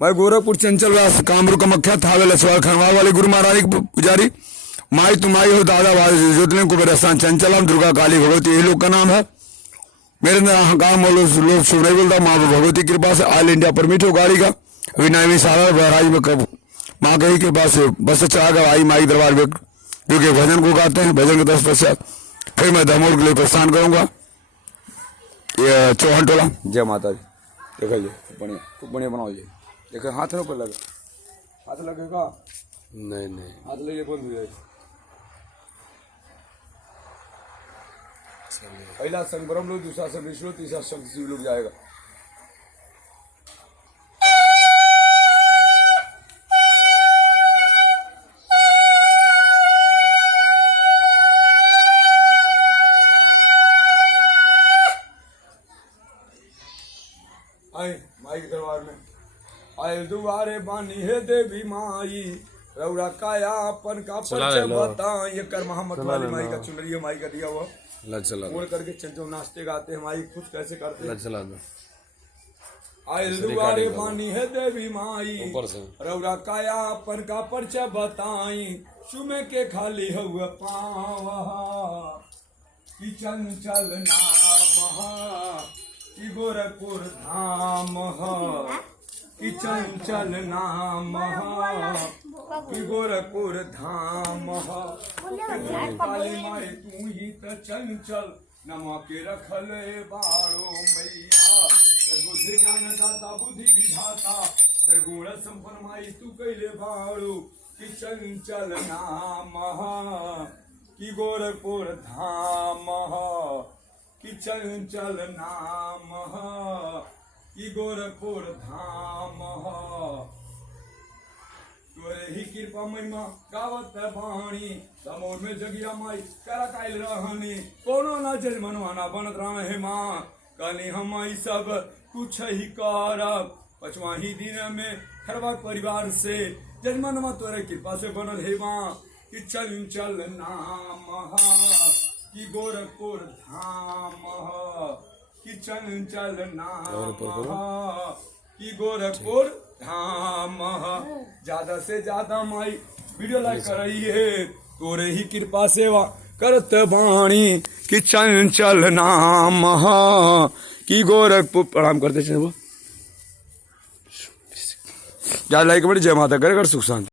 भाई गोरखपुर चंचल व्यास कामरू कमख्या थावे लछवाड़ खनवा वाली गुरु महारानी की पुजारी माई तुम्हारी हो दादा वाले ज्योतिर्लिंग कुबेर स्थान चंचलम दुर्गा काली भगवती यही लोग का नाम है। मेरे गाँव लोग शुभ नहीं बोलता। माँ भगवती की कृपा से ऑल इंडिया परमिट हो गाड़ी का। अभी नवी सारा बहराइच में कब माँ की कृपा से बस चढ़ा कर आई माई दरबार में जो कि भजन को गाते हैं। भजन के 10 पश्चात फिर मैं दमोह के लिए प्रस्थान करूंगा। ये चौहान टोला। जय माता दी। देखिए बढ़िया खूब बढ़िया बनाओ। ये देखो हाथ पर लगा, हाथ लगेगा नहीं हाथ लगे बंद हो जाएगा। पहला संग ब्रह्म लोग, दूसरा संग विष्णु, तीसरा संग शिव लोग जाएगा। आए माई के दरबार में आए दुआरे बानी है देवी माई रौरा काया अपन का परिचय बता। ये कर मोहम्मद वाली माई का चुनरी माई का दिया हुआ बोल करके चंचो नाचते गाते हैं। माई खुद कैसे करते हैं। आए दुआरे बानी है देवी माई रौरा काया अपन का परिचय बताई। चुमे के खाली हुआ पावा कि चंचल नाम कि गोरखपुर धाम कि चंचल नाम कि गोरखपुर धाम काली माई तू ही त चंचल नमा के रखल बाड़ो मैया। बुद्धि ज्ञान दाता बुद्धि विधाता सरगुण संपन्न माई तू कैले बाड़ो कि चंचल नाम कि गोरखपुर धाम कि चंचल नाम कि गोरखपुर धाम। तोरे ही कृपा महिमा गावत बाणी दमोह में जगिया माई करत आइल रहनी। कोनो न जज मनवाना बनत रहे माँ कनी हम सब कुछ ही करब। 5वां दिन में खरवा परिवार से जजमनवा तोरे कृपा से बनल हे माँ कि चंचल नाम कि गोरखपुर धाम कि चंचल नाम कि गोरखपुर धाम। ज्यादा से ज्यादा माई वीडियो लाइक कर रही है तोरे ही कृपा सेवा करत बाणी कि चंचल नाम कि गोरखपुर। प्रणाम करते चलो ज्यादा लाइक बड़ी। जय माता करे कर सुख शांति।